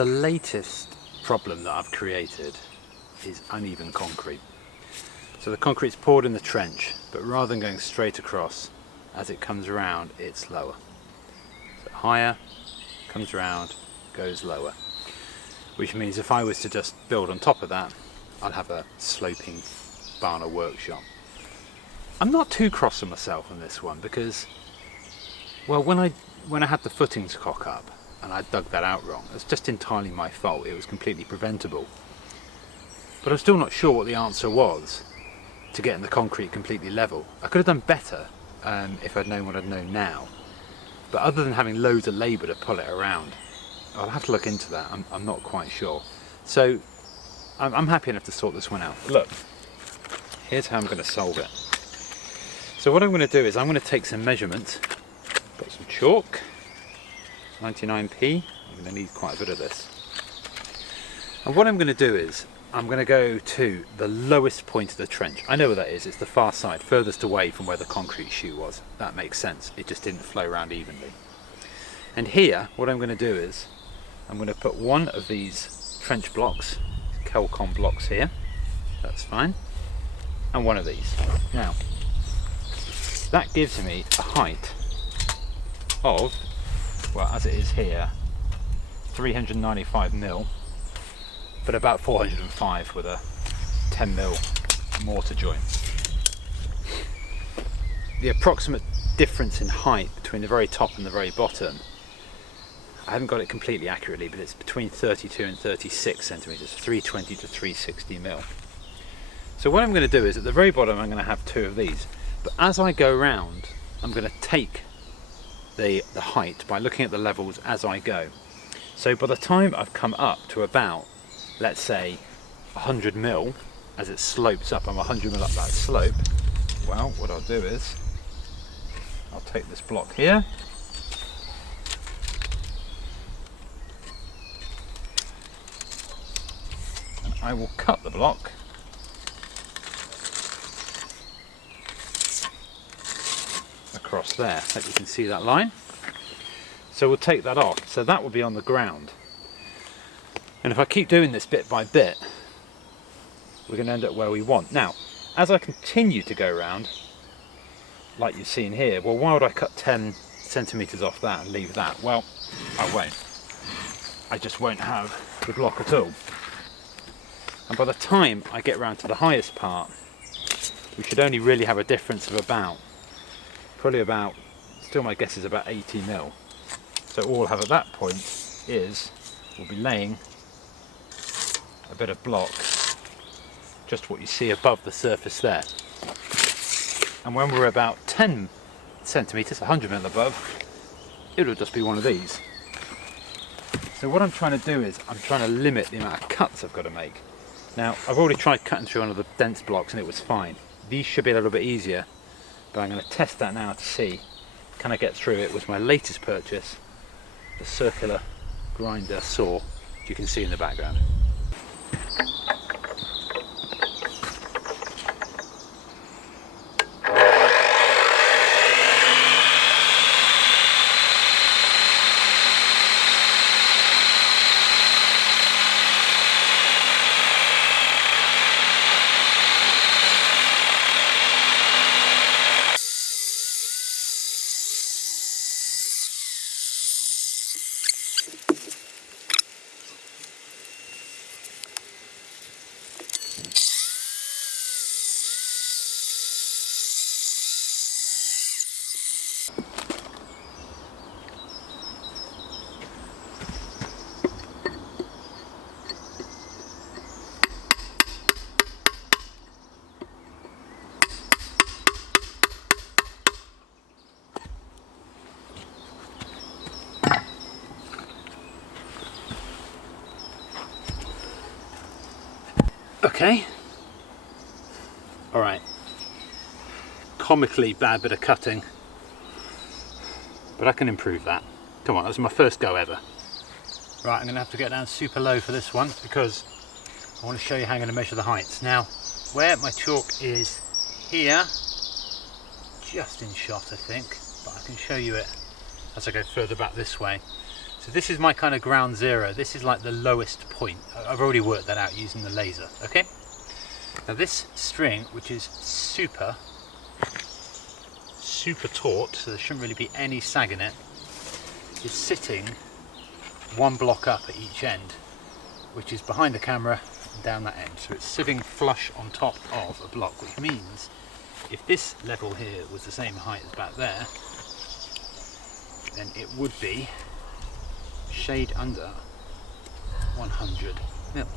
The latest problem that I've created is uneven concrete. So the concrete's poured in the trench, but rather than going straight across, as it comes around, it's lower. So higher, comes around, goes lower. Which means if I was to just build on top of that, I'd have a sloping barn or workshop. I'm not too cross on myself on this one because, well, when I had the footings cock up and I dug that out wrong, it's just entirely my fault. It was completely preventable. But I'm still not sure what the answer was to getting the concrete completely level. I could have done better if I'd known what I'd known now. But other than having loads of labour to pull it around, I'll have to look into that. I'm not quite sure. So I'm happy enough to sort this one out. Look, here's how I'm going to solve it. So what I'm going to do is I'm going to take some measurements. Got some chalk, 99p. I'm going to need quite a bit of this. And what I'm going to do is I'm going to go to the lowest point of the trench. I know where that is. It's the far side, furthest away from where the concrete chute was. That makes sense. It just didn't flow around evenly. And here, what I'm going to do is I'm going to put one of these trench blocks, Kelcon blocks here. That's fine. And one of these. Now, that gives me a height of, well, as it is here, 395 mil, but about 405 with a 10 mil mortar joint. The approximate difference in height between the very top and the very bottom, I haven't got it completely accurately, but it's between 32 and 36 centimeters, 320 to 360 mil. So what I'm going to do is at the very bottom I'm going to have two of these, but as I go round I'm going to take the height by looking at the levels as I go. So by the time I've come up to about, let's say, 100 mil, as it slopes up, I'm 100 mil up that slope, well, what I'll do is I'll take this block here, and I will cut the block across there. Hope you can see that line. So we'll take that off. So that will be on the ground. And if I keep doing this bit by bit, we're going to end up where we want. Now, as I continue to go around, like you've seen here, well, why would I cut 10 centimeters off that and leave that? Well, I won't. I just won't have the block at all. And by the time I get round to the highest part, we should only really have a difference of about, probably about, still my guess is about 80 mil. So all we'll have at that point is, we'll be laying a bit of block, just what you see above the surface there. And when we're about 10 centimeters, 100 mil above, it'll just be one of these. So what I'm trying to do is, I'm trying to limit the amount of cuts I've got to make. Now, I've already tried cutting through one of the dense blocks and it was fine. These should be a little bit easier, but I'm going to test that now to see, can I get through it with my latest purchase, the circular grinder saw, which you can see in the background. Okay, alright, comically bad bit of cutting, but I can improve that. Come on, that was my first go ever. Right, I'm going to have to get down super low for this one because I want to show you how I'm going to measure the heights. Now, where my chalk is here, just in shot I think, but I can show you it as I go further back this way. So this is my kind of ground zero. This is like the lowest point. I've already worked that out using the laser, okay? Now this string, which is super taut, so there shouldn't really be any sag in it, is sitting one block up at each end, which is behind the camera and down that end. So it's sitting flush on top of a block, which means if this level here was the same height as back there, then it would be shade under 100 mil.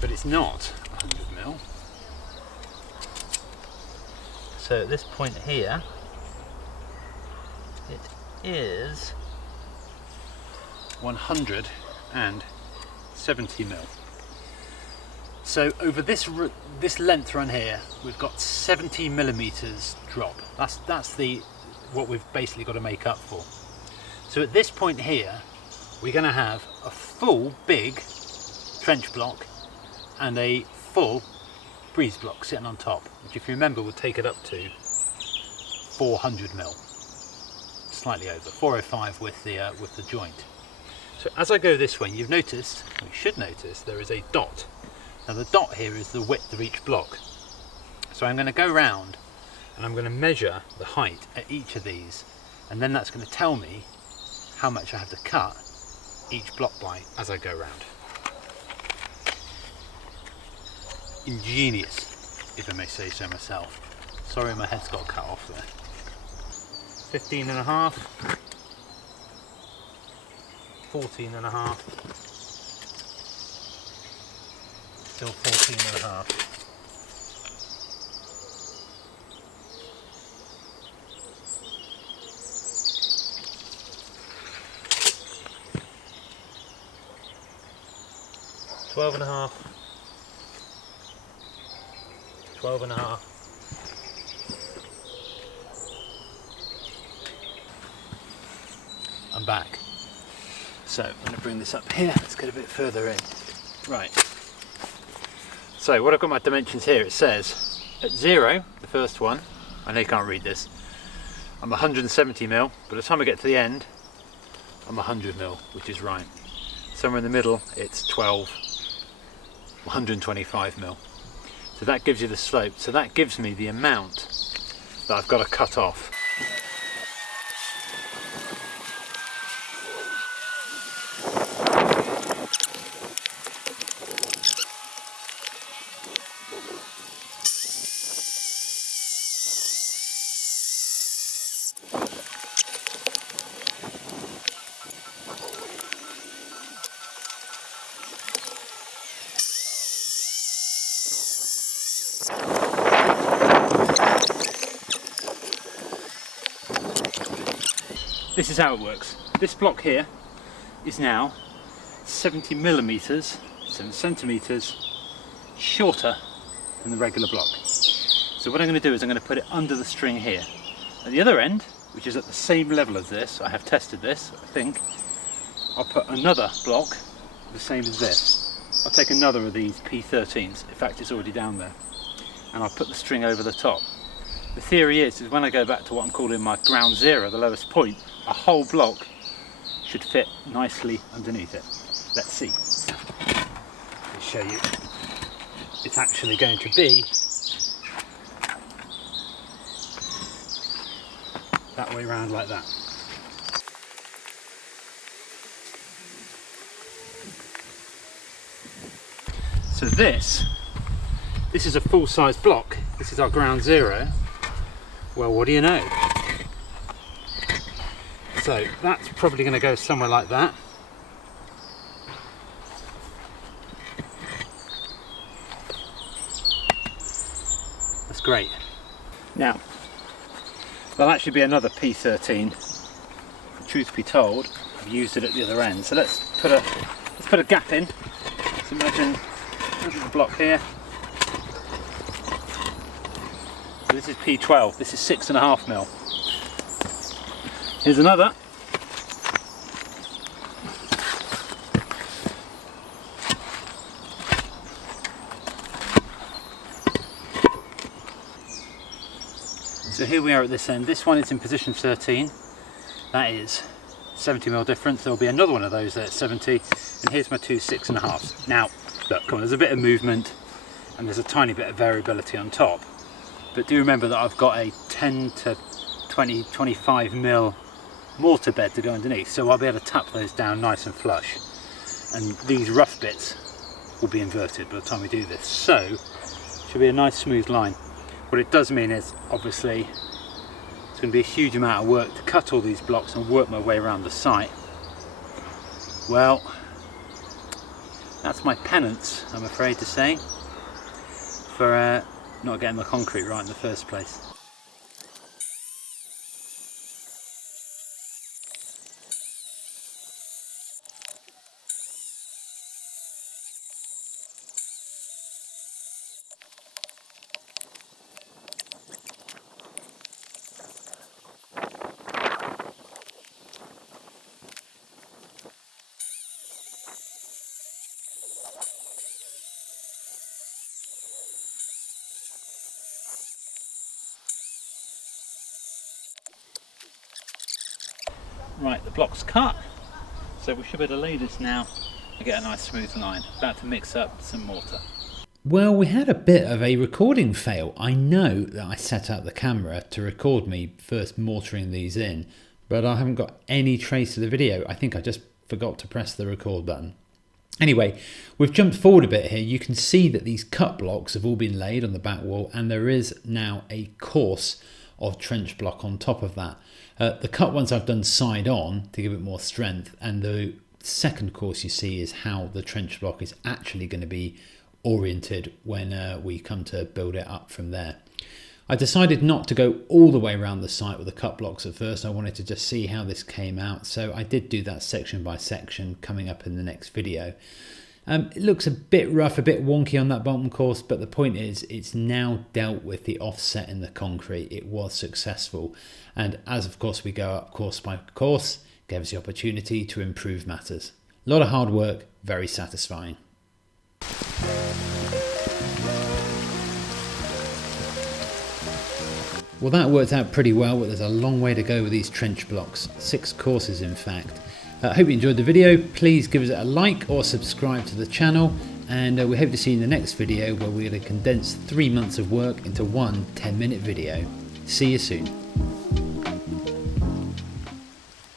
But it's not 100 mil. So at this point here, it is 170 mil. So over this length run here, we've got 70 millimeters drop. That's what we've basically got to make up for. So at this point here, we're going to have a full big trench block and a full breeze block sitting on top, which if you remember would take it up to 400 mil, slightly over 405 with the joint. So as I go this way, you've noticed, or you should notice, there is a dot. Now the dot here is the width of each block. So I'm going to go round and I'm going to measure the height at each of these, and then that's going to tell me how much I have to cut each block by as I go round. Ingenious, if I may say so myself. Sorry my head's got cut off there. 15 and a half, 14 and a half, still 14 and a half. Twelve and a half, 12 and a half, I'm back. So I'm going to bring this up here, let's get a bit further in. Right, so what I've got my dimensions here, it says at 0, the first one, I know you can't read this, I'm 170 mil, but by the time I get to the end, I'm 100 mil, which is right. Somewhere in the middle, it's 12, 125 mil. So that gives you the slope. So that gives me the amount that I've got to cut off. This is how it works. This block here is now 70 millimeters, 7 centimeters shorter than the regular block. So what I'm going to do is I'm going to put it under the string here. At the other end, which is at the same level as this, I have tested this, I think, I'll put another block the same as this. I'll take another of these P13s, in fact it's already down there, and I'll put the string over the top. The theory is when I go back to what I'm calling my ground zero, the lowest point, a whole block should fit nicely underneath it. Let's see. I'll show you. It's actually going to be that way round like that. So this is a full-size block. This is our ground zero. Well, what do you know? So that's probably going to go somewhere like that. That's great. Now, there'll actually be another P13. Truth be told, I've used it at the other end. So let's put a gap in. So imagine the block here. So this is P12. This is 6.5 mil. Here's another. So here we are at this end. This one is in position 13. That is 70mm difference. There'll be another one of those at 70, and here's my two 6.5s. Now, look, come on, there's a bit of movement and there's a tiny bit of variability on top, but do remember that I've got a 10 to 20, 25mm mortar bed to go underneath, so I'll be able to tap those down nice and flush, and these rough bits will be inverted by the time we do this, so it should be a nice smooth line. What it does mean is, obviously, it's going to be a huge amount of work to cut all these blocks and work my way around the site. Well, that's my penance, I'm afraid to say, for not getting the concrete right in the first place. Right, the block's cut, so we should be able to lay this now and get a nice smooth line. About to mix up some mortar. Well, we had a bit of a recording fail. I know that I set up the camera to record me first mortaring these in, but I haven't got any trace of the video. I think I just forgot to press the record button. Anyway, we've jumped forward a bit here. You can see that these cut blocks have all been laid on the back wall, and there is now a course of trench block on top of that. The cut ones I've done side on to give it more strength, and the second course you see is how the trench block is actually going to be oriented when we come to build it up from there. I decided not to go all the way around the site with the cut blocks at first. I wanted to just see how this came out, so I did do that section by section coming up in the next video. It looks a bit rough, a bit wonky on that bottom course, but the point is it's now dealt with the offset in the concrete. It was successful, and as of course we go up course by course, it gives the opportunity to improve matters. A lot of hard work, very satisfying. Well, that worked out pretty well, but there's a long way to go with these trench blocks, 6 courses in fact. I hope you enjoyed the video. Please give us a like or subscribe to the channel, and we hope to see you in the next video where we're going to condense 3 months of work into one 10-minute video. See you soon.